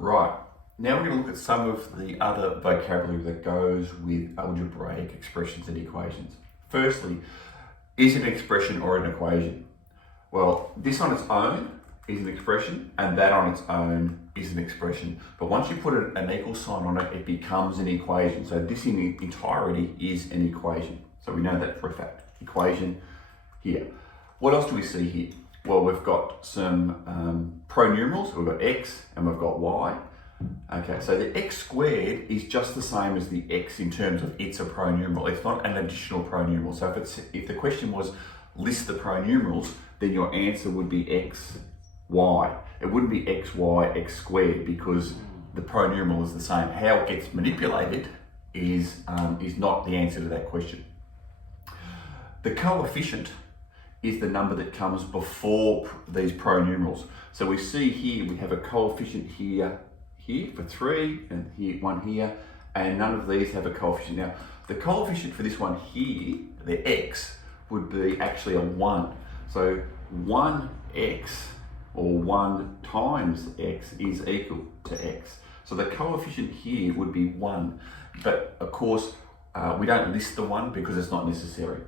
Right, now we're going to look at some of the other vocabulary that goes with algebraic expressions and equations. Firstly, is it an expression or an equation? Well, this on its own is an expression, and that on its own is an expression. But once you put an equal sign on it, it becomes an equation. So this in entirety is an equation. So we know that for a fact. Equation here. What else do we see here? Well, we've got some pronumerals. We've got x and we've got y. Okay, so the x squared is just the same as the x in terms of it's a pronumeral. It's not an additional pronumeral. So if the question was list the pronumerals, then your answer would be x, y. It wouldn't be x, y, x squared because the pronumeral is the same. How it gets manipulated is not the answer to that question. The coefficient is the number that comes before these pronumerals. So we see here, we have a coefficient here for 3, and here, 1 here, and none of these have a coefficient. Now, the coefficient for this one here, the x, would be actually a 1. So 1x, or 1 times x, is equal to x. So the coefficient here would be 1, but of course, we don't list the 1 because it's not necessary.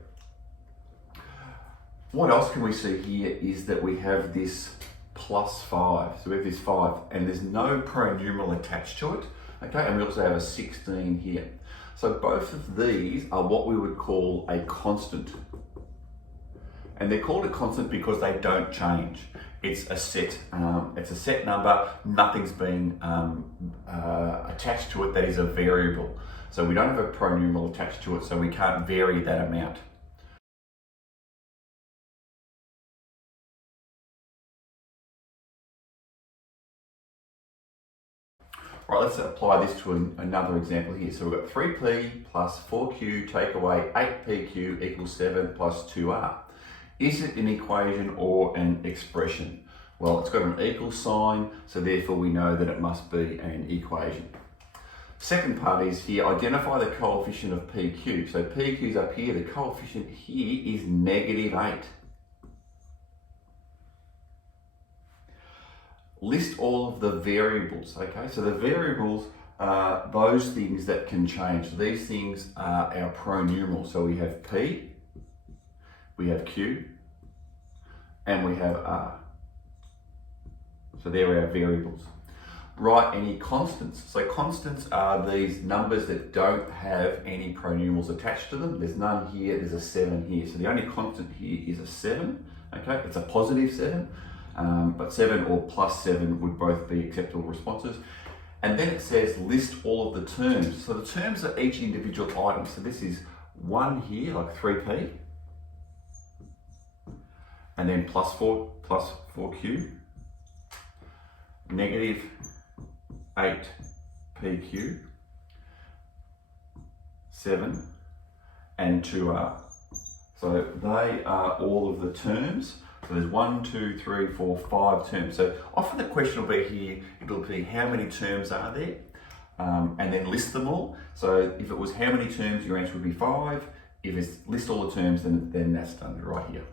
What else can we see here is that we have this plus 5. So we have this 5 and there's no pronumeral attached to it. Okay, and we also have a 16 here. So both of these are what we would call a constant. And they're called a constant because they don't change. It's a set number, nothing's been attached to it that is a variable. So we don't have a pronumeral attached to it, so we can't vary that amount. Right, let's apply this to another example here. So we've got 3p plus 4q take away 8pq equals 7 plus 2r. Is it an equation or an expression? Well, it's got an equal sign, so therefore we know that it must be an equation. Second part is here, identify the coefficient of pq. So pq is up here, the coefficient here is -8. List all of the variables, okay? So the variables are those things that can change. These things are our pronumerals. So we have P, we have Q, and we have R. So they're our variables. Write any constants. So constants are these numbers that don't have any pronumerals attached to them. There's none here, there's a 7 here. So the only constant here is a 7, okay? It's a positive 7. But 7 or plus 7 would both be acceptable responses. And then it says list all of the terms. So the terms are each individual item. So this is 1 here, like 3p, and then plus 4q, negative 8pq, 7, and 2r. So they are all of the terms. So there's 1, 2, 3, 4, 5 terms. So often the question will be here, it'll be how many terms are there? And then list them all. So if it was how many terms, your answer would be 5. If it's list all the terms, then that's done right here.